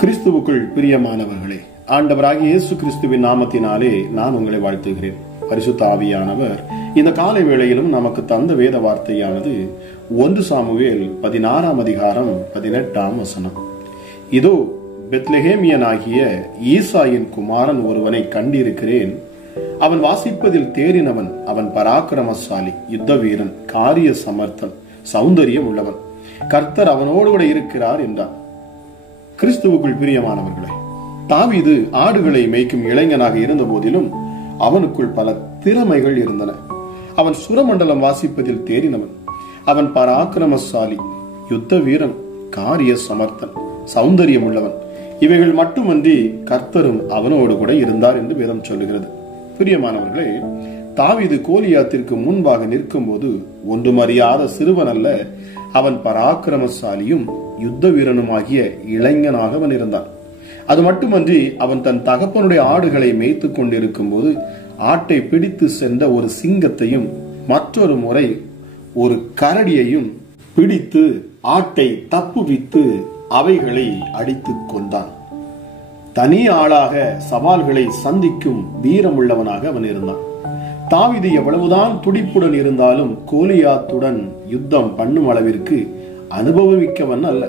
கிறிஸ்துவுக்குள் பிரியமானவர்களே, ஆண்டவராகிய இயேசு கிறிஸ்துவின் நாமத்தினாலே நான் உங்களை வாழ்த்துகிறேன். பரிசுத்த ஆவியானவர் இந்த காலை வேளையிலும் நமக்கு தந்த வேத வார்த்தையானது 1 சாமுவேல் 16ஆம் அதிகாரம் 18ஆம் வசனம். இதோ பெத்லெகேமியனாகிய ஈசாயின் குமாரன் ஒருவனை கண்டிருக்கிறேன். அவன் வாசிப்பதில் தேறினவன், அவன் பராக்கிரமசாலி, யுத்த வீரன், காரிய சமர்த்தன், சௌந்தரியம் உள்ளவன். கர்த்தர் அவனோடு கூட இருக்கிறார் என்றார். கிறிஸ்துவுக்குள் பிரியமானவர்களே, தாவீது ஆடுகளை மேய்க்கும் இளைஞனாக இருந்த போதிலும் அவனுக்குள் பல திறமைகள் இருந்தன. அவன் சுரமண்டலம் வாசிப்பதில் தேறினவன், அவன் பராக்கிரமசாலி, யுத்த வீரன், காரிய சமர்த்தன், சௌந்தரியம் உள்ளவன். இவைகள் மட்டுமன்றி கர்த்தரும் அவனோடு கூட இருந்தார் என்று வேதம் சொல்லுகிறது. பிரியமானவர்களே, தாவீது கோலியாத்திற்கு முன்பாக நிற்கும் போது ஒன்றும் அறியாத சிறுவன் அல்ல, அவன் பராக்கிரமசாலியும் யுத்த வீரனுமாகிய இளைஞனாக அவன் இருந்தான். அது மட்டுமன்றி அவன் தன் தகப்பனுடைய ஆடுகளை மேய்த்துக் கொண்டிருக்கும் போது ஆட்டை பிடித்து சென்ற ஒரு சிங்கத்தையும் மற்றொரு முறை ஒரு கரடியையும் பிடித்து ஆட்டை தப்புவித்து அவைகளை அடித்துக் கொண்டான். தனி ஆளாக சவால்களை சந்திக்கும் வீரமுள்ளவனாக அவன் இருந்தான். தாவீது எவ்வளவுதான் துடிப்புடன் இருந்தாலும் கோலியாத்துடன் யுத்தம் பண்ணும் அளவிற்கு அனுபவமிக்கவன் அல்ல.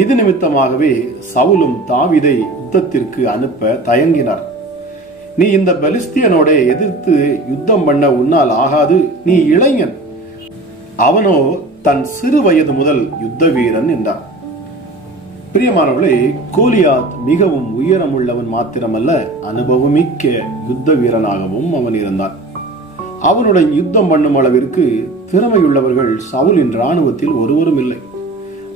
இது நிமித்தமாகவே சவுலும் தாவீதை யுத்தத்திற்கு அனுப்ப தயங்கினார். நீ இந்த பெலிஸ்தியனோட எதிர்த்து யுத்தம் பண்ண உன்னால் ஆகாது, நீ இளைஞன், அவனோ தன் சிறு வயது முதல் யுத்த வீரன் என்றார். பிரியமானவர்களே, கோலியாத் மிகவும் உயரமுள்ளவன் மாத்திரமல்ல, அனுபவமிக்க யுத்த வீரனாகவும் அவன் இருந்தான். அவனுடன் யுத்தம் பண்ணும் அளவிற்கு திறமையுள்ளவர்கள் சவுலின் இராணுவத்தில் ஒருவரும் இல்லை.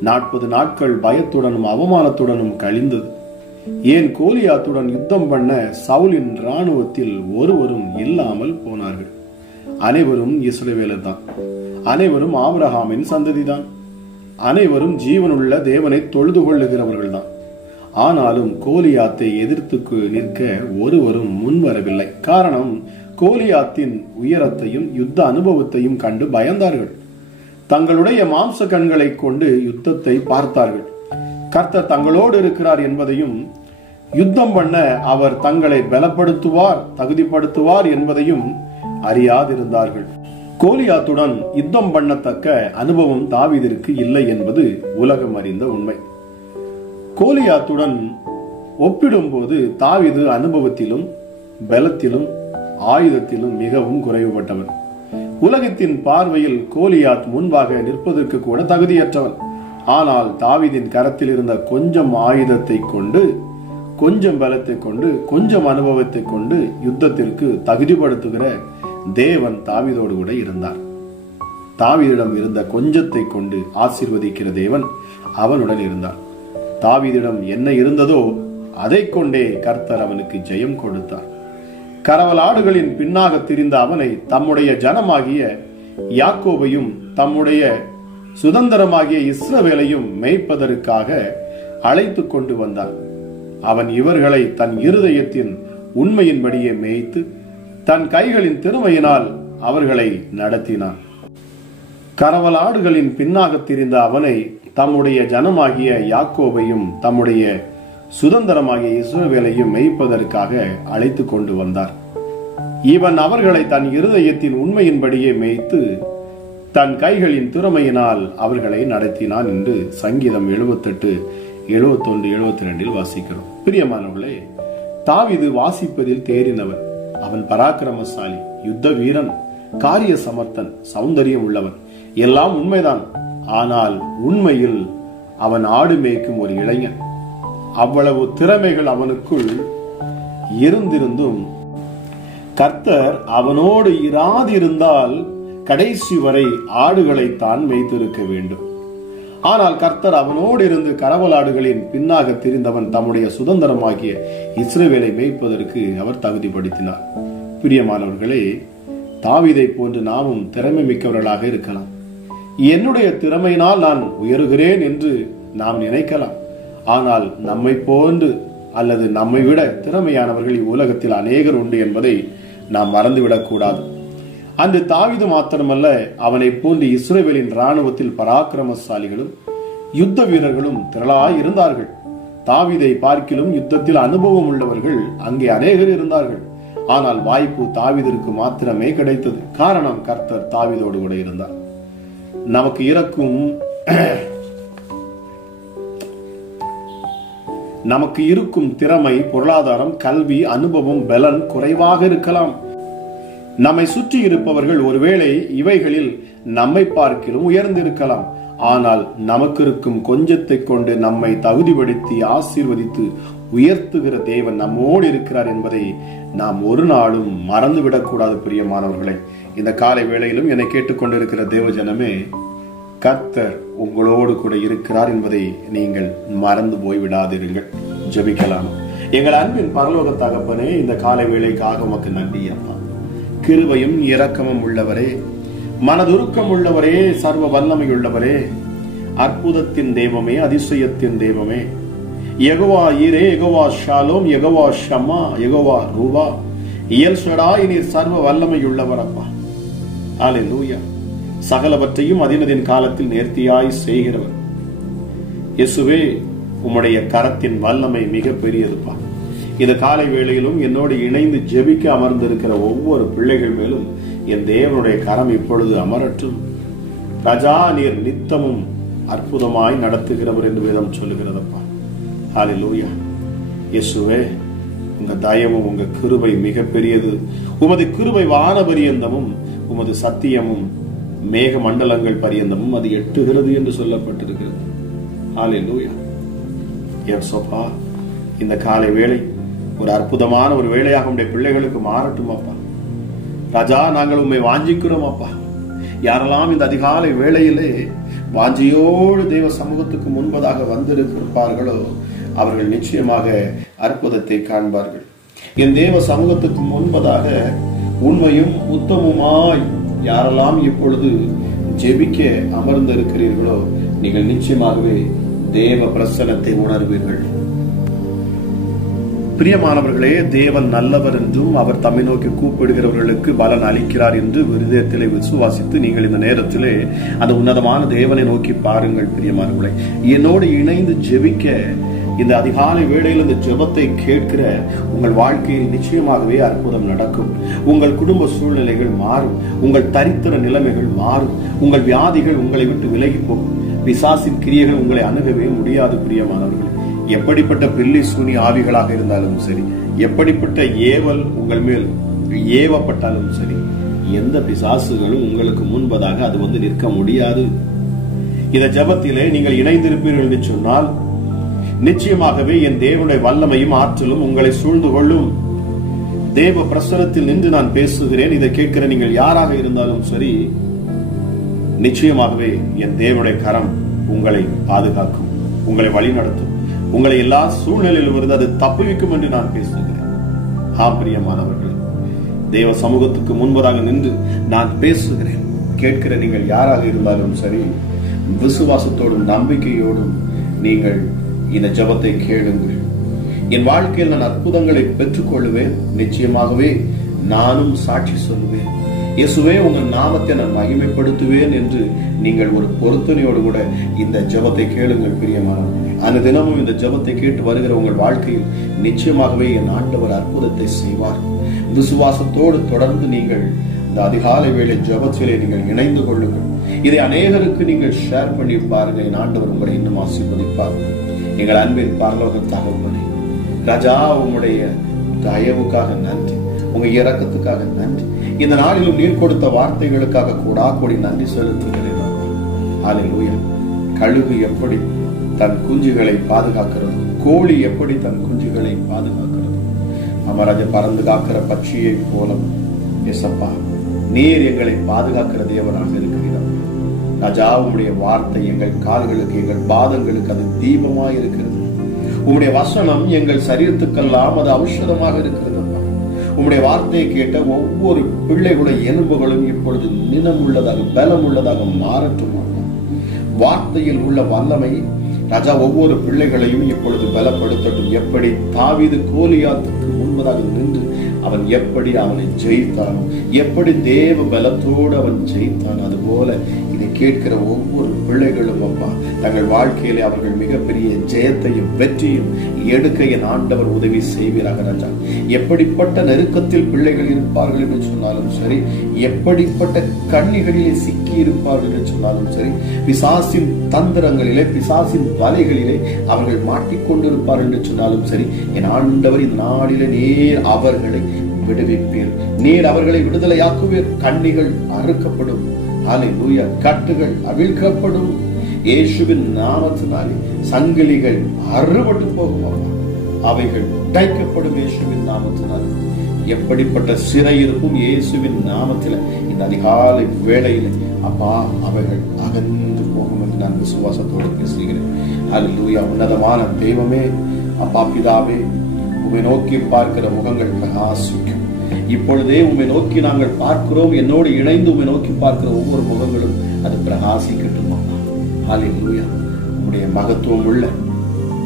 40 நாட்கள் பயத்துடனும் அவமானத்துடனும் கழிந்தது. ஏன் கோலியாத்துடன் யுத்தம் பண்ண சவுலின் இராணுவத்தில் ஒருவரும் இல்லாமல் போனார்கள். அனைவரும் இஸ்ரவேலர் தான், அனைவரும் ஆபிரகாமின் சந்ததிதான், அனைவரும் ஜீவனுள்ள தேவனை தொழுது கொள்ளுகிறவர்கள் தான். ஆனாலும் கோலியாத்தை எதிர்த்து நிற்க ஒருவரும் முன்வரவில்லை. காரணம், கோலியாத்தின் உயரத்தையும் யுத்த அனுபவத்தையும் கண்டு பயந்தார்கள். தங்களுடைய மாம்ச கண்களை கொண்டு யுத்தத்தை பார்த்தார்கள். கர்த்தர் தங்களோடு இருக்கிறார் என்பதையும், யுத்தம் பண்ண அவர் தங்களை பலப்படுத்துவார், தகுதிப்படுத்துவார் என்பதையும் அறியாதிருந்தார்கள். கோலியாத்துடன் யுத்தம் பண்ணத்தக்க அனுபவம் தாவீதிற்கு இல்லை என்பது உலகம் அறிந்த உண்மை. கோலியாத்துடன் ஒப்பிடும்போது தாவீது அனுபவத்திலும் பலத்திலும் ஆயுதத்திலும் மிகவும் குறைவுபட்டவன். உலகத்தின் பார்வையில் கோலியாத் முன்பாக நிற்பதற்கு கூட தகுதியற்றவன். ஆனால் தாவீதின் கரத்தில் இருந்த கொஞ்சம் ஆயுதத்தை கொண்டு, கொஞ்சம் பலத்தை கொண்டு, கொஞ்சம் அனுபவத்தை கொண்டு யுத்தத்திற்கு தகுதிப்படுத்துகிற தேவன் தாவீதோடு கூட இருந்தார். தாவீதிடம் இருந்த கொஞ்சத்தை கொண்டு ஆசீர்வதிக்கிற தேவன் அவனுடன் இருந்தார். தாவீதிடம் என்ன இருந்ததோ அதை கொண்டே கர்த்தர் அவனுக்கு ஜெயம் கொடுத்தார். கரவல் ஆடுகளின் பின்னாக திரிந்த அவனை தம்முடைய ஜனமாகிய யாக்கோபையும் தம்முடைய சுதந்திரமாகிய இஸ்ரவேலையும் மேய்ப்பதற்காக அழைத்து கொண்டு வந்தார். அவன் இவர்களை தன் இருதயத்தின் உண்மையின்படியே மேய்த்து தன் கைகளின் திறமையினால் அவர்களை நடத்தினான். கரவல் ஆடுகளின் பின்னாக திரிந்த அவனை தம்முடைய ஜனமாகிய யாக்கோபையும் தம்முடைய சுதந்திரமாகிய இஸ்ரவேலையும் மேய்ப்பதற்காக அழைத்து கொண்டு வந்தார். இவன் அவர்களை தன் இருதயத்தின் உண்மையின்படியே மேய்த்து தன் கைகளின் திறமையினால் அவர்களை நடத்தினான் என்று சங்கீதம் 78, 71, 72 வாசிக்கிறோம். பிரியமானவர்களே, தாவீது வாசிப்பதில் தேறினவன், அவன் பராக்கிரமசாலி, யுத்த வீரன், காரிய சமர்த்தன், சௌந்தரியம் உள்ளவன். எல்லாம் உண்மைதான். ஆனால் உண்மையில் அவன் ஆடு மேய்க்கும் ஒரு இளைஞன். அவ்வளவு திறமைகள் அவனுக்குள் இருந்திருந்தும் கர்த்தர் அவனோடு இராதிருந்தால் கடைசி வரை ஆடுகளை தான் மேய்த்திருக்க வேண்டும். ஆனால் கர்த்தர் அவனோடு இருந்து கரவல் ஆடுகளின் பின்னாக திரிந்தவன் தம்முடைய சுதந்திரமாகிய இஸ்ரவேலை மேய்ப்பதற்கு அவர் தகுதிப்படுத்தினார். பிரியமானவர்களே, தாவீதை போன்று நாமும் திறமை மிக்கவர்களாக இருக்கலாம். என்னுடைய திறமையினால் நான் உயருகிறேன் என்று நாம் நினைக்கலாம். ஆனால் நம்மை போன்று அல்லது நம்மை விட திறமையானவர்கள் இவ்வுலகத்தில் அநேகர் உண்டு என்பதை நாம் மறந்துவிடக் கூடாது. அந்த தாவீது மாத்திரமல்ல, அவனை போன்று இஸ்ரவேலின் இராணுவத்தில் பராக்கிரமசாலிகளும் யுத்த வீரர்களும் திரளாய் இருந்தார்கள். தாவீதை பார்க்கிலும் யுத்தத்தில் அனுபவம் உள்ளவர்கள் அங்கே அநேகர் இருந்தார்கள். ஆனால் வாய்ப்பு தாவீதிற்கு மாத்திரமே கிடைத்தது. காரணம், கர்த்தர் தாவீதோடு கூட இருந்தார். நமக்கு இருக்கும் திறமை, பொருளாதாரம், கல்வி, அனுபவம், பலன் குறைவாக இருக்கலாம். நம்மை சுற்றி இருப்பவர்கள் ஒருவேளை இவைகளில் நம்மை பார்க்கிலும் உயர்ந்திருக்கலாம். ஆனால் நமக்கு இருக்கும் கொஞ்சத்தை கொண்டு நம்மை தகுதிப்படுத்தி ஆசீர்வதித்து உயர்த்துகிற தேவன் நம்மோடு இருக்கிறார் என்பதை நாம் ஒரு நாளும் மறந்துவிடக்கூடாது. பிரியமானவர்களை, இந்த காலை வேளையிலும் என்னை கேட்டுக்கொண்டிருக்கிற தேவஜனமே, கர்த்தர் உங்களோடு கூட இருக்கிறார் என்பதை நீங்கள் மறந்து போய்விடாதிருங்கள். ஜெபிக்கலாம். எங்கள் அன்பின் பரலோக தகப்பனே, இந்த காலை வேளைக்காக உமக்கு நன்றி அப்பா. கிருபையும் இரக்கமும் உள்ளவரே, மனதுருக்கம் உள்ளவரே, சர்வ வல்லமை உள்ளவரே, அற்புதத்தின் தெய்வமே, அதிசயத்தின் தெய்வமே, யெகோவா ஈரே, யெகோவா ஷாலோம், யெகோவா ஷம்மா, யெகோவா ரூவா, எல் ஷடாய், நீர் சர்வ வல்லமை உள்ளவர் அப்பா. ஹல்லேலூயா. சகலவற்றையும் அதினதின் காலத்தில் நேர்த்தியாய் செய்கிறவர் இயேசுவே, உம்முடைய கரத்தின் வல்லமை மிக பெரியதுப்பா. இந்த காலை வேளையிலும் என்னோடு இணைந்து ஜெபிக்க அமர்ந்திருக்கிற ஒவ்வொரு பிள்ளைகள் மேலும் என் தேவனுடைய கரம் இப்பொழுது அமரட்டும். ராஜா, நீர் நித்தமும் அற்புதமாய் நடத்துகிறவர் என்று வேதம் சொல்லுகிறதப்பா. ஹல்லேலூயா. இயேசுவே, உங்க தயவும் உங்க கிருபை மிக பெரியது. உமது கிருபை வான பரியந்தமும், உமது சத்தியமும் மேக மண்டலங்கள் பரியந்தமும் அது எட்டுகிறது என்று சொல்லப்பட்டிருக்கிறது. ஹல்லேலூயா. யேசுப்பா, இந்த காலை வேளை ஒரு அற்புதமான ஒரு வேளையாக உடைய பிள்ளைகளுக்கு மாறட்டும் அப்பா. ராஜா, நாங்கள் உண்மை வாஞ்சிக்கிறோம் அப்பா. யாரெல்லாம் இந்த அதிகாலை வேளையிலே வாஞ்சியோடு தேவ சமூகத்துக்கு முன்பதாக வந்திருப்பார்களோ அவர்கள் நிச்சயமாக அற்புதத்தை காண்பார்கள். என் தேவ சமூகத்துக்கு முன்பதாக உண்மையும் உத்தமுமாய் யாரெல்லாம் இப்பொழுது ஜெபிக்க அமர்ந்திருக்கிறீர்களோ நீங்கள் நிச்சயமாகவே தேவ பிரசன்னத்தை உணர்வீர்கள். பிரியமானவர்களே, தேவன் நல்லவர் என்றும் அவர் தம்மை நோக்கி கூப்பிடுகிறவர்களுக்கு பலன் அளிக்கிறார் என்று விருதத்திலே விசுவாசித்து நீங்கள் இந்த நேரத்திலே அந்த உன்னதமான தேவனை நோக்கி பாருங்கள். பிரியமானவர்களே, என்னோடு இணைந்து ஜெபிக்க இந்த அதிகாலை வேளையில் இந்த ஜெபத்தை கேட்கிற உங்கள் வாழ்க்கையில் நிச்சயமாகவே அற்புதம் நடக்கும். உங்கள் குடும்ப சூழ்நிலைகள் மாறும். உங்கள் தரித்திர நிலைமைகள் மாறும். உங்கள் வியாதிகள் உங்களை விட்டு விலகி போகும். பிசாசின் கிரியைகள் உங்களை அணுகவே முடியாது. பிரியமானவர்களே, எப்படிப்பட்ட பில்லி சூனி ஆவிகளாக இருந்தாலும் சரி, எப்படிப்பட்ட ஏவல் உங்கள் மேல் ஏவப்பட்டாலும் சரி, எந்த பிசாசுகளும் உங்களுக்கு முன்பதாக அது நிற்க முடியாது. இந்த ஜெபத்திலே நீங்கள் இணைந்திருப்பீர்கள் என்று சொன்னால் நிச்சயமாகவே என் தேவனுடைய வல்லமையும் ஆற்றலும் உங்களை சூழ்ந்து கொள்ளும். தேவ பிரசனத்தில் நின்று நான் பேசுகிறேன். இதை கேட்கிற நீங்கள் யாராக இருந்தாலும் சரி, நிச்சயமாகவே என் தேவனுடைய கரம் உங்களை பாதுகாக்கும், உங்களை வழி நடத்தும், உங்களை எல்லா சூழ்நிலையிலும் இருந்து அது தப்புவிக்கும் என்று நான் பேசுகிறேன். பிரியமானவர்கள், தேவ சமூகத்துக்கு முன்பதாக நின்று நான் பேசுகிறேன். கேட்கிற நீங்கள் யாராக இருந்தாலும் சரி, விசுவாசத்தோடும் நம்பிக்கையோடும் நீங்கள் இந்த ஜெபத்தை கேளுங்கள். என் வாழ்க்கையில் நான் அற்புதங்களை பெற்றுக் கொள்ளுவேன். நிச்சயமாகவே நானும் சாட்சி சொல்லுவேன். இயேசுவே, உங்கள் நாமத்தை நான் மகிமைப்படுத்துவேன் என்று நீங்கள் ஒரு பொருத்தனையோடு கூட இந்த ஜெபத்தை கேளுங்கள். பிரியமானவர்களே, அந்த தினமும் இந்த ஜெபத்தை கேட்டு வருகிற உங்கள் வாழ்க்கையில் நிச்சயமாகவே என் ஆண்டவர் அற்புதத்தை செய்வார். விசுவாசத்தோடு தொடர்ந்து நீங்கள் இந்த அதிகாலை வேளை ஜெபத்திலே நீங்கள் இணைந்து கொள்ளுங்கள். இதை அநேகருக்கு நீங்கள் ஷேர் பண்ணி பாருங்கள். என் ஆண்டவர் உங்களை இன்னும் ஆசீர்வதிப்பார். எங்கள் அன்பின் பரலோக தகப்பனே, ராஜா, உங்களுடைய தயவுக்காக நன்றி, உங்க இரக்கத்துக்காக நன்றி. இந்த நாளிலும் நீர் கொடுத்த வார்த்தைகளுக்காக கூடி நன்றி செலுத்துகிறேன். ஹல்லேலூயா. கழுகு எப்படி தன் குஞ்சுகளை பாதுகாக்கிறது, கோழி எப்படி தன் குஞ்சுகளை பாதுகாக்கிறது, அமராஜ பறந்து காக்கிற பட்சியை போல எசப்பா நீர் எங்களை பாதுகாக்கிற தேவனாக இருக்கிறார். ராஜா, உம்முடைய வார்த்தை எங்கள் கால்களுக்கு, எங்கள் பாதங்களுக்கு அது தீபமாக இருக்கிறது. உம்முடைய வசனம் எங்கள் சரீரத்துக்கெல்லாம் அது ஔஷதமாக இருக்கிறது. உம்முடைய வார்த்தையை கேட்ட ஒவ்வொரு பிள்ளைகளுடைய எலும்புகளும் இப்பொழுது நினம் உள்ளதாக, பலம் உள்ளதாக மாறட்டும். வார்த்தையில் உள்ள வல்லமை ராஜா ஒவ்வொரு பிள்ளைகளையும் இப்பொழுது பலப்படுத்தட்டும். எப்படி தாவீது கோலியாத்துக்கு முன்பதாக நின்று அவன் எப்படி அவனை ஜெயித்தானோ, எப்படி தேவ பலத்தோடு அவன் ஜெயித்தான், அதுபோல இதை கேட்கிற ஒவ்வொரு பிள்ளைகளும் அப்பா தங்கள் வாழ்க்கையிலே அவர்கள் மிகப்பெரிய ஜெயத்தையும் வெற்றியும் எடுக்க என் ஆண்டவர் உதவி செய்வீராக ராஜா. எப்படிப்பட்ட நெருக்கத்தில் பிள்ளைகள் இருப்பார்கள் என்று சொன்னாலும் சரி, எப்படிப்பட்ட கண்ணிகளிலே சிக்கி இருப்பார்கள் என்று சொன்னாலும் சரி, பிசாசின் தந்திரங்களிலே பிசாசின் வலைகளிலே அவர்கள் மாட்டிக்கொண்டிருப்பார்கள் என்று சொன்னாலும் சரி, என் ஆண்டவர் இந்த நாளிலே நீர் அவர்களை விடுவிப்பீர், நீர் அவர்களை விடுதலையாக்குவீர். கண்ணிகள் அறுக்கப்படும், ஹல்லேலூயா, கட்டுகள் அவிழ்க்கப்படும். இயேசுவின் நாமத்தினாலே சங்கிலிகள் அறுபட்டு போகும், அவைகள் உடைக்கப்படும் இயேசுவின் நாமத்தினாலே. எப்படிப்பட்ட சிறை இருக்கும் இயேசுவின் நாமத்தில் இந்த அதிகாலை வேளையில் அப்பா அவைகள் அகன்று போகும் என்று நான் விசுவாசத்தோடு பேசுகிறேன். ஹல்லேலூயா. உன்னதமான தெய்வமே, அப்பா பிதாவே, உம்மை நோக்கி பார்க்கிற முகங்கள் பிரகாசிக்கும். இப்பொழுதே உம்மை நோக்கி நாங்கள் பார்க்கிறோம், என்னோடு இணைந்து உம்மை நோக்கி பார்க்கிற ஒவ்வொரு முகங்களும் அது பிரகாசிக்கட்டும். ஹல்லேலூயா. உம்முடைய மகத்துவம் உள்ள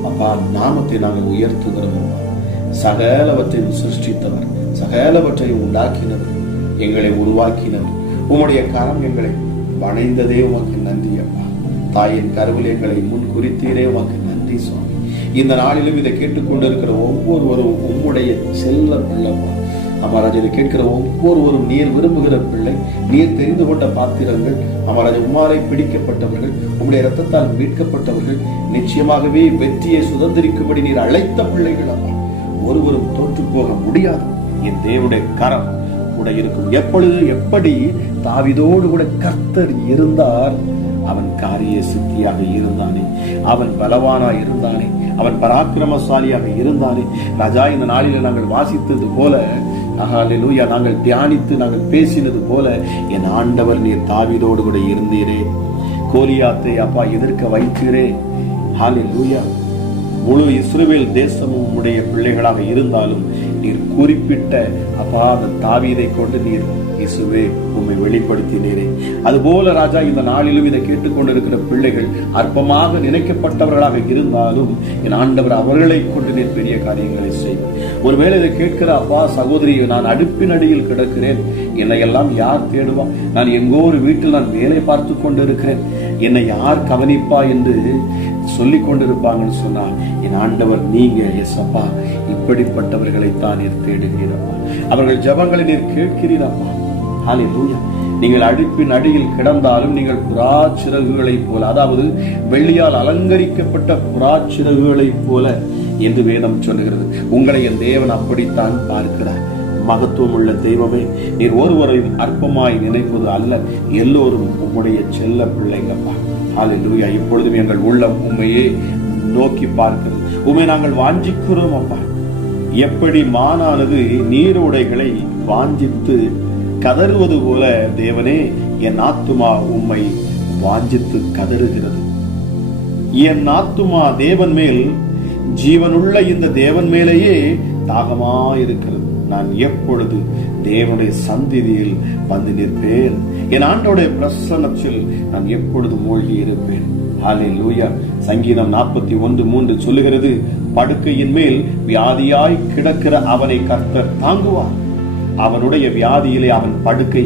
அப்பா நாமத்தை நாங்கள் உயர்த்துகிறோம். சகலவற்றையும் சிருஷ்டித்தவர், சகலவற்றையும் உண்டாக்கினவர், எங்களை உருவாக்கினவர், உம்முடைய கரம் எங்களை வணைந்ததே உமக்கு நன்றி அப்பா. தாயின் கருவில் எங்களை முன் குறித்தீரே உமக்கு நன்றி சுவாமி. இந்த நாளிலும் இதை கேட்டுக்கொண்டிருக்கிற ஒவ்வொருவரும் உம்முடைய செல்ல பிள்ளைப்பா. அமராஜ் இதை கேட்கிற ஒவ்வொருவரும் நீர் விரும்புகிற பிள்ளை, நீர் தெரிந்து கொண்ட பாத்திரங்கள். அமராஜ் உம்மாலை பிடிக்கப்பட்டவர்கள், உம்முடைய இரத்தத்தால் மீட்கப்பட்டவர்கள், நிச்சயமாகவே வெற்றியை சுதந்திரிக்கும்படி நீர் அழைத்த பிள்ளைகள் அப்பா. ஒருவரும் தோற்று போக முடியாது. என் தேவனுடைய கரம் கூட இருக்கும். எப்பொழுது எப்படி தாவீதோடு கூட கர்த்தர் இருந்தார், அவன் காரிய சித்தியாக இருந்தானே, அவன் பலவானாய் இருந்தானே, அவன் பராக்கிரமசாலியாக இருந்தானே. ராஜா, இந்த நாளில் நாங்கள் வாசித்தது போல, ஹல்லேலூயா, நாங்கள் தியானித்து நாங்கள் பேசினது போல என் ஆண்டவர் நீர் தாவீதோடு கூட இருந்தீரே. கோலியாத்தை அப்பா எதிர்க்க வைத்தீரே. ஹல்லேலூயா. முழு இஸ்ரவேல் தேசமும் உடைய பிள்ளைகளாக இருந்தாலும் நீர் குறிப்பிட்ட அப்பா அந்த தாவீதை கொண்டு நீர் இயேசுவே உம்மை வெளிப்படுத்தினீரே. அதுபோல ராஜா, இந்த நாளிலும் இதை கேட்டுக்கொண்டிருக்கிற பிள்ளைகள் அற்பமாக நினைக்கப்பட்டவர்களாக இருந்தாலும் என் ஆண்டவர் அவர்களை கொண்டு நீர் பெரிய காரியங்களை செய்யும். ஒருவேளை இதை கேட்கிற அப்பா சகோதரி, நான் அடுப்பின் அடியில் கிடக்கிறேன், என்னை எல்லாம் யார் தேடுவா, நான் எங்கோ ஒரு வீட்டில் நான் வேலை பார்த்து கொண்டிருக்கிறேன், என்னை யார் கவனிப்பா என்று சொல்லிக் கொண்டிருப்பாங்கன்னு சொன்னா, என் ஆண்டவர் நீங்க எஸ்அப்பா இப்படிப்பட்டவர்களைத்தான் நீர் தேடுகிறீரப்பா. அவர்கள் ஜெபங்களை நீர் கேட்கிறீரப்பா. ஹல்லேலூயா. நீங்கள் அடுப்பின் அடியில் கிடந்தாலும் நீங்கள் புறாச்சிறகுகளைப் போல, அதாவது வெள்ளியால் அலங்கரிக்கப்பட்ட புறாச்சிறகுகளைப் போல என்று வேதம் சொல்லுகிறது. உங்களை என் தேவன் அப்படித்தான் பார்க்கிறார். மகத்துவம் உள்ள தெய்வமே, நீர் ஒருவரை அற்பமாய் நினைப்பது அல்ல, எல்லோரும் உம்முடைய செல்ல பிள்ளைங்கப்பா. ஹல்லேலூயா. இப்பொழுதும் எங்கள் உள்ளம் உம்மையே நோக்கி பார்க்கிறது, உம்மை நாங்கள் வாஞ்சிக்கிறோம் அப்பா. எப்படி மானானது நீரோடைகளை வாஞ்சித்து கதறுவது போல தேவனே, என் ஆத்துமா உம்மை வாஞ்சித்து கதறுகிறது. என் ஆத்துமா தேவன் மேல், ஜீவனுள்ள இந்த தேவன் மேலேயே தாகமா இருக்கிறது. நான் எப்பொழுது தேவனுடைய சந்நிதியில் வந்து நிற்பேன், என் ஆண்டோடைய பிரசன்னத்தில் நான் எப்பொழுது மூழ்கி இருப்பேன். ஹல்லேலூயா. சங்கீதம் 41:3 சொல்லுகிறது, படுக்கையின் மேல் வியாதியாய் கிடக்கிற அவனை கர்த்தர் தாங்குவார், அவனுடைய வியாதியிலே அவன் படுக்கை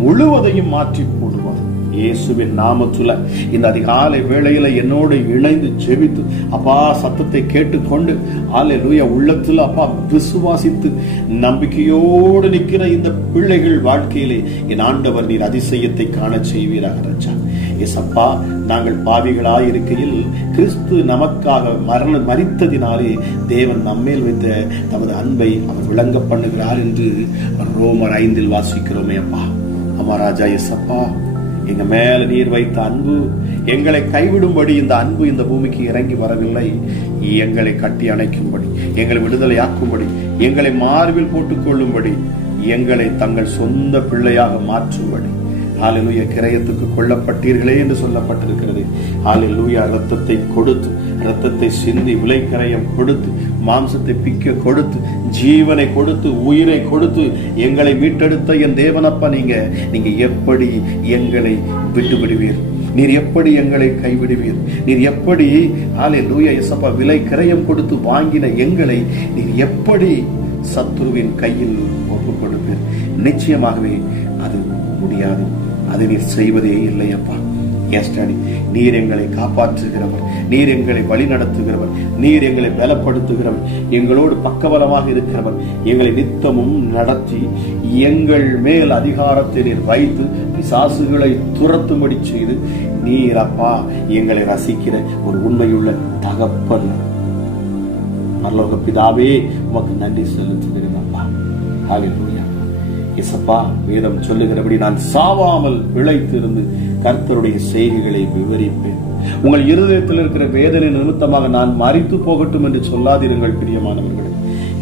முழுவதையும் மாற்றி போடுவார். இயேசுவின் நாமத்துல இந்த அதிகாலை வேளையில என்னோடு இணைந்து ஜெபித்து அப்பா சத்தத்தை கேட்டுக்கொண்டு ஹல்லேலூயா உள்ளத்துல அப்பா விசுவாசித்து நம்பிக்கையோடு நிற்கிற இந்த பிள்ளைகள் வாழ்க்கையிலே என் ஆண்டவர் நீர் அதிசயத்தை காண செய்வீராக ராஜா. ஏசப்பா, நாங்கள் பாவிகளாய் இருக்கையில் கிறிஸ்து நமக்காக மரித்ததினாலே தேவன் நம்மேல் வைத்த தமது அன்பை அவர் விளங்க பண்ணுகிறார் என்று ரோமர் 5 வாசிக்கிறோமே அப்பா. அம்மா ராஜா, ஏசப்பா, எங்க மேல நீர் வைத்த அன்பு எங்களை கைவிடும்படி இந்த அன்பு இந்த பூமிக்கு இறங்கி வரவில்லை. எங்களை கட்டி அணைக்கும்படி, எங்களை விடுதலையாக்கும்படி, எங்களை மார்பில் போட்டுக் கொள்ளும்படி, எங்களை தங்கள் சொந்த பிள்ளையாக மாற்றும்படி. ஹல்லேலூயா. கிரயத்துக்கு கொல்லப்பட்டீர்களே என்று சொல்லப்பட்டிருக்கிறது. ஹல்லேலூயா. ரத்தத்தை கொடுத்து, ரத்தத்தை சிந்தி, விலை கிரயம் கொடுத்து, மாம்சத்தை பிக்க கொடுத்து, ஜீவனை கொடுத்து, உயிரை கொடுத்து எங்களை மீட்டெடுத்த என் தேவனப்பா, நீங்க எப்படி எங்களை விட்டு விடுவீர்? நீர் எப்படி எங்களை கைவிடுவீர்? நீர் எப்படி ஹல்லேலூயா இயேசுப்பா விலை கிரயம் கொடுத்து வாங்கின எங்களை நீர் எப்படி சத்துருவின் கையில் ஒப்புக் கொடுப்பேன். நிச்சயமாகவே அது முடியாது. அது நீர் செய்வதே இல்லை அப்பா. நீர் எங்களை காப்பாற்றுகிறவர், நீர் எங்களை வழி நடத்துகிறவர், நீர் எங்களை பலப்படுத்துகிறவர், எங்களோடு பக்கபலமாக இருக்கிறவர், எங்களை நித்தமும் நடத்தி எங்கள் மேல் அதிகாரத்தை நீர் வைத்து பிசாசுகளை துரத்தும்படி செய்து நீர் அப்பா எங்களை ரசிக்கிற ஒரு உண்மையுள்ள தகப்பன். பரலோக பிதாவே, உமக்கு நன்றி செலுத்துகிறேன் அப்பா. ஹல்லேலூயா. இயேசப்பா, வேதம் சொல்லுகிறபடி நான் சாவாமல் பிழைத்திருந்து கர்த்தருடைய செய்திகளை விவரிப்பேன். உங்கள் இருதயத்தில் இருக்கிற வேதனை நிமித்தமாக நான் மரித்து போகட்டும் என்று சொல்லாதிருங்கள் பிரியமானவர்களே.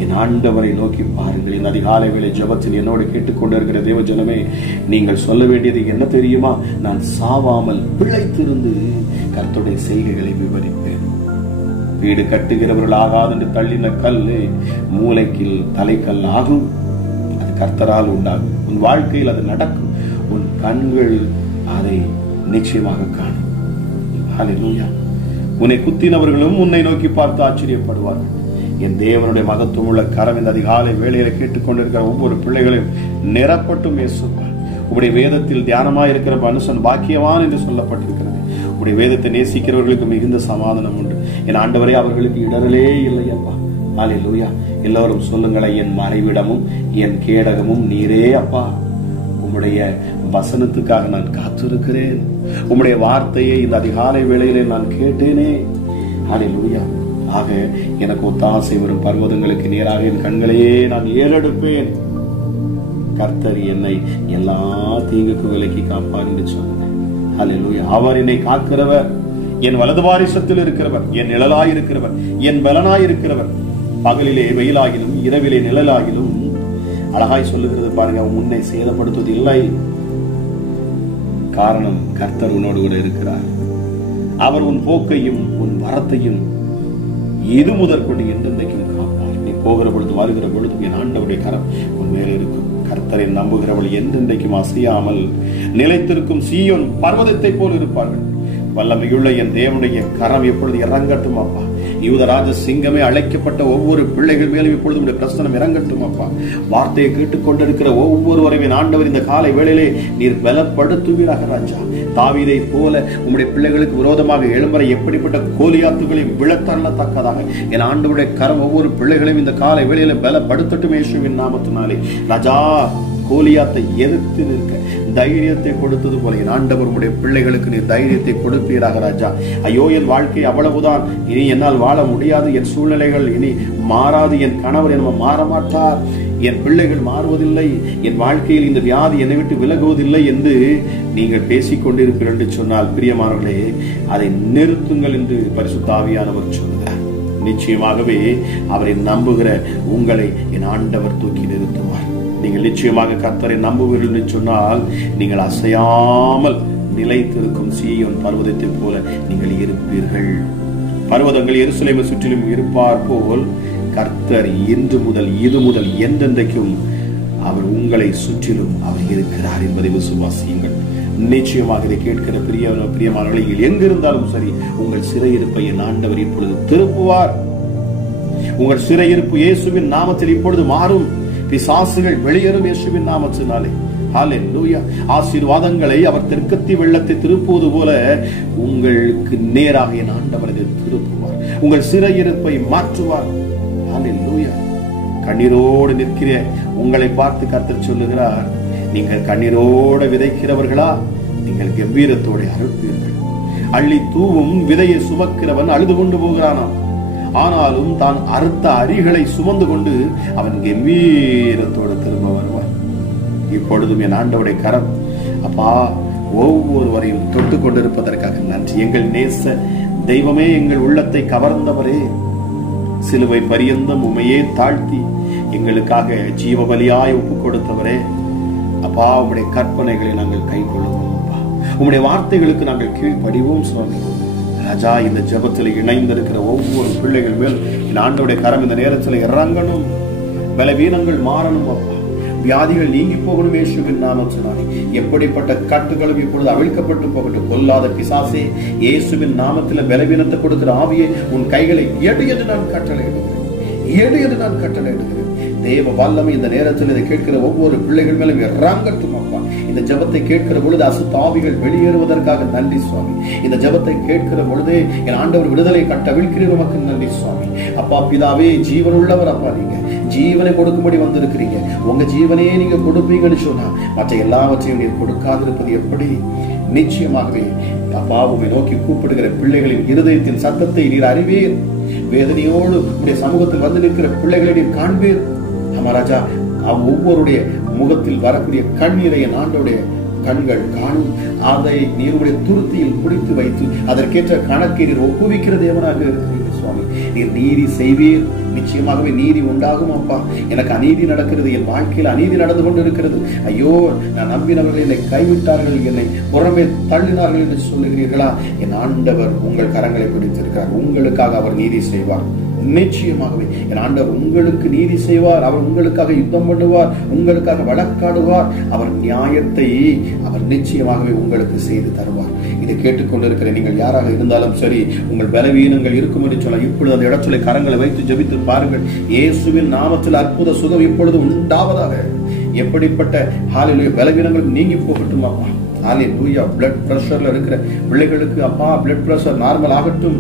என் ஆண்டவரை நோக்கி பாருங்கள். இந்த அதிகாலை வேளை ஜெபத்தில் என்னோடு கேட்டுக்கொண்டிருக்கிற தேவ ஜனமே, நீங்கள் சொல்ல வேண்டியது என்ன தெரியுமா? நான் சாவாமல் பிழைத்திருந்து கர்த்தருடைய செய்திகளை விவரிப்பேன். வீடு கட்டுகிறவர்கள் ஆகாது என்று தள்ளின கல்லு மூலைக்கில் தலைக்கல் ஆகும். அது கர்த்தரால் உண்டாகும். உன் வாழ்க்கையில் அது நடக்கும். உன் கண்கள் அதை நிச்சயமாக காணும். ஹல்லேலூயா. உன்னை குத்தினவர்களும் உன்னை நோக்கி பார்த்து ஆச்சரியப்படுவார்கள். என் தேவனுடைய மகத்துவம் உள்ள கரம் இந்த அதிகாலை வேளையில கேட்டுக்கொண்டிருக்கிற ஒவ்வொரு பிள்ளைகளையும் நிரப்பட்டும் இயேசுவா. உடைய வேதத்தில் தியானமாய் இருக்கிற மனுஷன் பாக்கியவான் என்று சொல்லப்பட்டிருக்கிறது. உடைய வேதத்தை நேசிக்கிறவர்களுக்கு மிகுந்த சமாதானம் உண்டு. என் ஆண்டவரே, அவர்களுக்கு இடரலே இல்லையப்பா. ஹல்லேலூயா. எல்லோரும் சொல்லுங்களேன், என் மறைவிடமும் என் கேடகமும் நீரே அப்பா. உம்முடைய வசனத்துக்காக நான் காத்திருக்கிறேன். உம்முடைய வார்த்தையை இந்த அதிகாலை வேளையிலே நான் கேட்டேனே. ஹல்லேலூயா. ஆக எனக்கு ஒத்தாசை வரும் பர்வதங்களுக்கு நேராக என் கண்களையே நான் ஏறெடுப்பேன். கர்த்தர் என்னை எல்லா தீங்குக்கு விலக்கி காப்பார் என்று சொன்னார். ஹல்லேலூயா. அவர் என்னை காக்கிறவர், என் வலது வாரிசத்தில் இருக்கிறவர், என் நிழலாய் இருக்கிறவர், என் பலனாய் இருக்கிறவர். பகலிலே வெயிலாகிலும் இரவிலே நிழலாகிலும் அழகாய் சொல்லுகிறது பாருங்க. உன்னை சேதப்படுத்துவது இல்லை. காரணம், கர்த்தர் உன்னோடு கூட இருக்கிறார். அவர் உன் போக்கையும் உன் வரத்தையும் இது முதற்கொண்டு என்றென்றைக்கும் காப்பார். நீ போகிற பொழுது வருகிற பொழுது என் ஆண்டவருடைய கரம் உன் மேலே இருக்கும். கர்த்தரை நம்புகிறவள் என்றென்றைக்கும் அசையாமல் நிலைத்திருக்கும் சீயோன் பர்வதத்தை போல் இருப்பார்கள். வல்லமையுள்ள என் தேவனுடைய கரம் எப்பொழுது இறங்கட்டும் அப்பா. யூதராஜ சிங்கமே அழைக்கப்பட்ட ஒவ்வொரு பிள்ளைகள் மேலும் இப்பொழுது உடைய பிரசனம் இறங்கட்டும் அப்பா. வார்த்தையை கேட்டுக்கொண்டிருக்கிற ஒவ்வொருவரையும் ஆண்டவர் இந்த காலை வேளையிலே நீர் பலப்படுத்துவீராக ராஜா. தாவீதை போல உம்முடைய பிள்ளைகளுக்கு விரோதமாக எழும்பறை எப்படிப்பட்ட கோலியாத்துகளையும் விழத்தள்ளத்தக்கதாக என் ஆண்டவருடைய கரம் ஒவ்வொரு பிள்ளைகளையும் இந்த காலை வேளையில பலப்படுத்தட்டும் இயேசுவின் நாமத்தினாலே. ராஜா, கோலியாத்தை எதிர்த்து நிற்க தைரியத்தை கொடுத்தது போல என் ஆண்டவர் உடைய பிள்ளைகளுக்கு நீர் தைரியத்தை கொடுப்பீராக ராஜா. ஐயோ, என் வாழ்க்கை அவ்வளவுதான், இனி என்னால் வாழ முடியாது, என் சூழ்நிலைகள் இனி மாறாது, என் கணவர் என்ன மாற மாட்டார், என் பிள்ளைகள் மாறுவதில்லை, என் வாழ்க்கையில் இந்த வியாதி என்னை விட்டு விலகுவதில்லை என்று நீங்கள் பேசிக் கொண்டிருப்பீர்கள் என்று சொன்னால் பிரியமானவர்களே, அதை நிறுத்துங்கள் என்று பரிசுத்த ஆவியானவர் சொல்கிறார். நிச்சயமாகவே அவரை நம்புகிற உங்களை என் ஆண்டவர் தூக்கி நிறுத்துவார். நீங்கள் நிச்சயமாக கர்த்தரை நம்புவீர்கள் என்று சொன்னால் நீங்கள் அசையாமல் நிலைத்திருக்கும் சீயோன் பர்வதத்தை போல நீங்கள் இருப்பீர்கள். பர்வதங்கள் எருசலேமை சுற்றிலும் இருப்பார் போல் கர்த்தர் இன்று முதல் இது முதல் என்றென்றைக்கும் அவர் உங்களை சுற்றிலும் அவர் இருக்கிறார் என்பதை விசுவாசியுங்கள். நிச்சயமாக இதை கேட்கிற பிரியமானவர்கள் எங்கிருந்தாலும் சரி, உங்கள் சிறையிருப்பை என் ஆண்டவர் இப்பொழுது திருப்புவார். உங்கள் சிறையிருப்பு இயேசுவின் நாமத்தில் இப்பொழுது மாறும். பிசாசுகள் வெளியேறும் இயேசுவின் நாமத்தினாலே. ஹல்லேலூயா. ஆசீர்வாதங்களை அவர் தெற்கத்தி வெள்ளத்தை திருப்புவது போல உங்களுக்கு நேராக என் ஆண்டவர் இதை திருப்புவார். உங்கள் சிறையிருப்பை மாற்றுவார். ஹல்லேலூயா. கண்ணீரோடு நிற்கிற உங்களை பார்த்து கர்த்தர் சொல்லுகிறார், நீங்கள் கண்ணீரோடு விதைக்கிறவர்களா, நீங்கள் கம்பீரத்தோட அறுப்பீர்கள். அள்ளி தூவும் விதையை சுமக்கிறவன் அழுது கொண்டு போகிறானாம். ஆனாலும் தான் அறுத்த அரிகளை சுமந்து கொண்டு அவன் கம்பீரத்தோடு திரும்ப வருவான். இப்பொழுதும் என் ஆண்டவருடைய கரம் அப்பா ஒவ்வொருவரையும் தொட்டு கொண்டிருப்பதற்காக நன்றி. எங்கள் நேச தெய்வமே, எங்கள் உள்ளத்தை கவர்ந்தவரே, சிலுவை பரியந்தம் உமையே தாழ்த்தி எங்களுக்காக ஜீவ பலியாய் ஒப்பு கொடுத்தவரே, அப்பா உம்முடைய கற்பனைகளை நாங்கள் கை கொள்ளுவோம். உம்முடைய வார்த்தைகளுக்கு நாங்கள் கீழ்ப்படிவோம் சுவாமி. ராஜா, இந்த ஜெபத்தில் இணைந்திருக்கிற ஒவ்வொரு பிள்ளைகள் மேல் என் ஆண்டவருடைய கரம் இந்த நேரத்தில் இறங்கணும். பலவீனங்கள் மாறணும் அப்பா. வியாதிகள் நீங்கி போகணும் இயேசுவின் நாமத்தினாலே. எப்படிப்பட்ட கட்டுகளும் இப்பொழுது அவிழ்க்கப்பட்டு போகட்டும். கொல்லாத பிசாசே, இயேசுவின் நாமத்தில் பலவீனத்தை கொடுக்கிற ஆவியே, உன் கைகளை எடு என்று நான் கட்டளையிடுகிறேன். எடு என்று நான் கட்டளையிடுகிறேன். தேவ வல்லமை இந்த நேரத்தில் இதை கேட்கிற ஒவ்வொரு பிள்ளைகள் மேலும் இறங்கட்டும் அப்பா. இந்த ஜெபத்தை கேட்கிற பொழுது அசுத்த ஆவிகள் வெளியேறுவதற்காக நன்றி சுவாமி. இந்த ஜெபத்தை கேட்கிற பொழுதே என் ஆண்டவர் விடுதலை கட்டவிழ்கிறீர், உமக்கு நன்றி சுவாமி. அப்பா பிதாவே, ஜீவனுள்ளவர் அப்பா, நீங்க ஜீவனை கொடுக்கும்படி வந்திருக்கிறீங்க. உங்க ஜீவனையே நீங்க கொடுப்பீங்கன்னு சொன்னா மற்ற எல்லாவற்றையும் நீர் கொடுக்காதிருப்பது எப்படி? நிச்சயமாகவே அப்பா, உம்மை நோக்கி கூப்பிடுகிற பிள்ளைகளின் இருதயத்தின் சத்தத்தை நீர் அறிவீர். வேதனையோடு உடைய சமூகத்தில் வந்து நிற்கிற பிள்ளைகளை நீர் காண்பீர். ராஜா, ஒவ்வொருடைய முகத்தில் வரக்கூடிய கண்ணீரை என் ஆண்டோடைய கண்கள் காணும். அதை நீருடைய துருத்தியில் குடித்து வைத்து அதற்கேற்ற கணக்கை நீர் ஒப்புவிக்கிற தேவனாக இருக்கிறீர்கள் சுவாமி. நீர் நீதி செய்வீர். நிச்சயமாகவே நீதி உண்டாகும் அப்பா. எனக்கு அநீதி நடக்கிறது, என் வாழ்க்கையில் அநீதி நடந்து கொண்டு இருக்கிறது. ஐயோ, நான் நம்பினவர்கள் என்னை கைவிட்டார்கள், என்னை புறமே தள்ளினார்கள் என்று சொல்லுகிறீர்களா? என் ஆண்டவர் உங்கள் கரங்களை பிடித்திருக்கிறார். உங்களுக்காக அவர் நீதி செய்வார். நிச்சயமாகவே என் ஆண்டவர் உங்களுக்கு நீதி செய்வார். அவர் உங்களுக்காக யுத்தம் பண்ணுவார், உங்களுக்காக வழக்காடுவார். அவர் நியாயத்தை அவர் நிச்சயமாகவே உங்களுக்கு செய்து தருவார். இதை கேட்டுக்கொண்டிருக்கிற நீங்கள் யாராக இருந்தாலும் சரி, உங்கள் பலவீனங்கள் இருக்கும் என்று சொல்ல இப்பொழுது அந்த இடத்துல கரங்களை வைத்து ஜெபித்து பாருங்கள். இயேசுவின் நாமத்தில் அற்புத சுகம் இப்பொழுது உண்டாவதாக. எப்படிப்பட்ட ஹalleluya பலவீனங்கள் நீங்கி போகட்டும் அப்பா. ஹalleluya. பிளட் பிரஷர்ல இருக்கிற பிள்ளைகளுக்கு அப்பா பிளட் பிரஷர் நார்மல் ஆகட்டும்.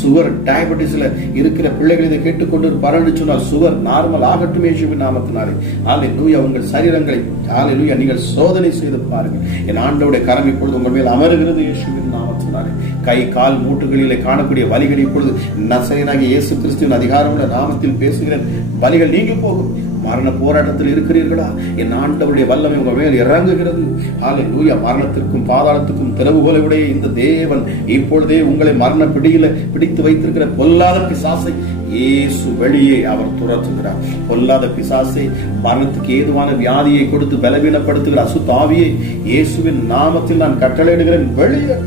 சுகர் டயபெட்டிஸ்ல இருக்கிற பிள்ளைகள் இதை கேட்டுக்கொண்டு பரண்டு சொன்னால் சுகர் நார்மல் ஆகட்டும் இயேசுவின் நாமத்தினாலே. ஹalleluya. உங்கள் சரீரங்களை ஹalleluya நீங்கள் சோதனை செய்து பாருங்கள். என் ஆண்டவருடைய கரம் இப்பொழுது உங்கள் மேல் அமருகிறது இயேசுவின் நாமத்தினாலே. கை கால் மூட்டுகளிலே காணக்கூடிய வலிகள் இப்பொழுது நசரேயனாகிய இயேசு கிறிஸ்துவின் அதிகாரமுள்ள நாமத்தில் பேசுகிறேன். வலிகள் நீங்கி போகும். மரண போராட்டத்தில் இருக்கிறீர்களா? என் ஆண்டவருடைய வல்லமை உங்கள் மேல் இறங்குகிறது. ஹalleluya. மரணத்திற்கும் பாதாளத்துக்கும் திறவுகோலை உடைய இந்த தேவன் இப்பொழுதே உங்களை மரண பிடியில பிடித்து வைத்திருக்கிற பொல்லாத பிசாசை இயேசு வெளியே அவர் துரத்துகிறார். பொல்லாத பிசாசை, மரணத்துக்கு ஏதுவான வியாதியை கொடுத்து பலவீனப்படுத்துகிற அசுத்த ஆவியை இயேசுவின் நாமத்தில் நான் கட்டளையிடுகிறேன், வெளியே.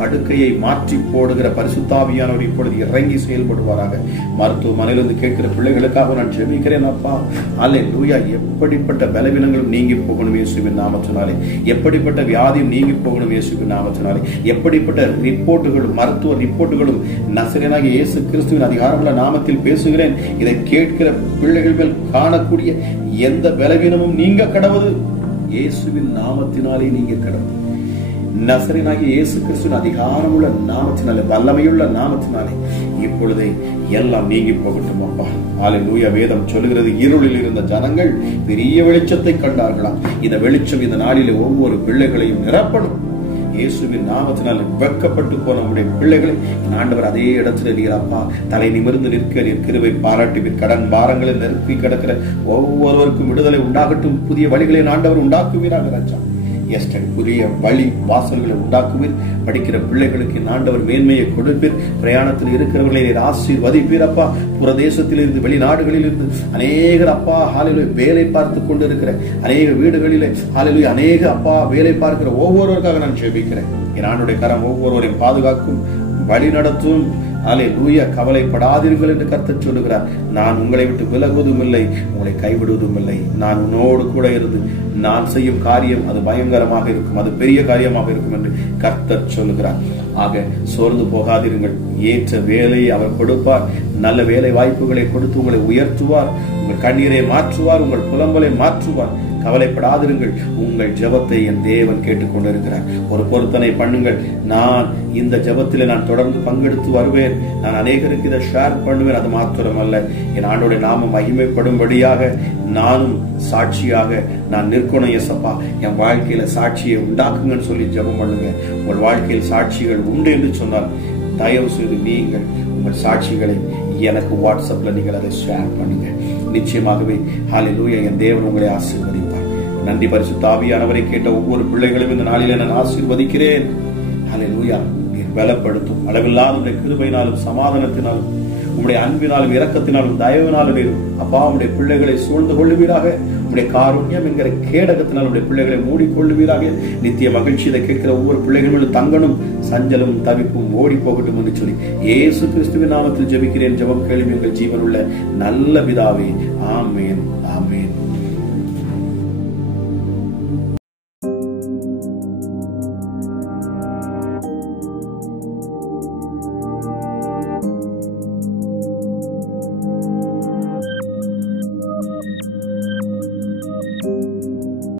படுக்கையை மாற்றி போடுகிற பரிசுத்தாவியானவர் இப்பொழுது இறங்கி செயல்படுவாராக. மருத்துவமனையிலிருந்து கேட்கிற பிள்ளைகளுக்காக நான் ஜெபிக்கிறேன் அப்பா. ஹalleluya. எப்படிப்பட்ட பலவீனங்களும் நீங்கி போகணும் இயேசுவின் நாமத்தினாலே. எப்படிப்பட்ட வியாதியும் நீங்கி போகணும் இயேசுவின் நாமத்தினாலே. எப்படிப்பட்ட ரிப்போர்ட்டுகளும் மருத்துவ ரிப்போர்ட்டுகளும் நசரேயனாகிய இயேசு கிறிஸ்துவின் அதிகாரமுள்ள நாமத்தில் பேசுகிறேன். இதை கேட்கிற பிள்ளைகள் மேல் காணக்கூடிய எந்த பலவீனமும் நீங்க கடவுது இயேசுவின் நாமத்தினாலே நீங்க கடவுது. நசரேயனாகிய இயேசு கிறிஸ்துவின் அதிகாரமுள்ள நாமத்தினாலே, வல்லமையுள்ள நாமத்தினாலே இப்பொழுதே எல்லாம் நீங்கி போகட்டும் அப்பா. ஹalleluya. வேதம் சொல்லுகிறது, இருளில் இருந்த ஜனங்கள் பெரிய வெளிச்சத்தை கண்டார்களாம். இந்த வெளிச்சம் இந்த நாளிலே ஒவ்வொரு பிள்ளைகளையும் நிரப்பணும் இயேசுவின் நாமத்தினால். வெட்கப்பட்டு போன உடைய பிள்ளைகளை ஆண்டவர் அதே இடத்துல நீரப்பா தலை நிமிர்ந்து நிற்க நீர் கிருபை பாராட்டுவீர். கடன் பாரங்களில் நெருக்கி கிடக்கிற ஒவ்வொருவருக்கும் விடுதலை உண்டாகட்டும். புதிய வழிகளை ஆண்டவர் உண்டாக்குவீராக ராஜா. புதிய வழி வாசல்களை உண்டாக்குவீர். படிக்கிற பிள்ளைகளுக்கு ஆண்டவர் மேன்மையை கொடுப்பீர். பிரயாணத்தில் இருக்கிறவர்களை ஆசீர்வதிப்பீர் அப்பா. புறதேசத்தில் இருந்து வெளிநாடுகளில் இருந்து அநேகர் அப்பா ஹalleluya வேலை பார்த்து கொண்டிருக்கிற அநேக வீடுகளிலே ஹalleluya அநேக அப்பா வேலை பார்க்கிற ஒவ்வொருவருக்காக நான் ஜெபிக்கிறேன். என் ஆண்டவருடைய கரம் ஒவ்வொருவரையும் பாதுகாக்கும், வழி நடத்தும். ஹalleluya. கவலைப்படாதீர்கள் என்று கர்த்தர் சொல்லுகிறார். நான் உங்களை விட்டு விலகுவதும் இல்லை, உங்களை கைவிடுவதும் இல்லை. நான் உன்னோடு கூட இருந்து நான் செய்யும் காரியம் அது பயங்கரமாக இருக்கும், அது பெரிய காரியமாக இருக்கும் என்று கர்த்தர் சொல்லுகிறார். ஆக சோர்ந்து போகாதீர்கள். ஏற்ற வேலையை அவர் கொடுப்பார். நல்ல வேலை வாய்ப்புகளை கொடுத்து உங்களை உயர்த்துவார். உங்கள் கண்ணீரை மாற்றுவார், உங்கள் புலம்பலை மாற்றுவார். கவலைப்படாதிருங்கள். உங்கள் ஜெபத்தை என் தேவன் கேட்டுக்கொண்டிருக்கிறார். ஒரு பொருத்தனை பண்ணுங்கள். நான் இந்த ஜெபத்திலே நான் தொடர்ந்து பங்கெடுத்து வருவேன். நான் அநேகருக்கு இதை ஷேர் பண்ணுவேன். அது மாத்திரம் அல்ல, என் ஆண்டோடைய நாமம் மகிமைப்படும்படியாக நானும் சாட்சியாக நான் நிற்கணும். எசப்பா, என் வாழ்க்கையில சாட்சியை உண்டாக்குங்கன்னு சொல்லி ஜெபம் பண்ணுங்க. உங்கள் வாழ்க்கையில் சாட்சிகள் உண்டு என்று சொன்னால் தயவு செய்து நீங்கள் உங்கள் சாட்சிகளை எனக்கு வாட்ஸ்அப்ல நீங்கள் அதை ஷேர் பண்ணுங்க. நிச்சயமாகவே ஹalleluya என் தேவன் உங்களை ஆசீர்வதிப்பார். நன்றி. பரிசுத்த ஆவியானவரை கேட்ட ஒவ்வொரு பிள்ளைகளும் இந்த நாளிலே நான் ஆசீர்வதிக்கிறேன். ஹalleluya. நீர் பலப்படுத்தும். அளவில்லாத உடைய கிருபையினாலும் சமாதானத்தினாலும் உம்முடைய அன்பினாலும் இரக்கத்தினாலும் தயவினாலும் அப்பா உம்முடைய பிள்ளைகளை சூழ்ந்து கொள்ளுவீராக. உம்முடைய காருண்யம் என்கிற கேடகத்தினால் உடைய பிள்ளைகளை மூடிக்கொள்ளுவீராக. நித்திய மகிழ்ச்சி இதை கேட்கிற ஒவ்வொரு பிள்ளைகளும் தங்கனும் சஞ்சலும் தவிப்பும் ஓடி போகட்டும் என்று சொல்லி இயேசு கிறிஸ்துவின் நாமத்தில் ஜெபிக்கிறேன். ஜெபம் கேளும் எங்கள் ஜீவனுள்ள நல்ல பிதாவே. ஆமேன், ஆமேன்.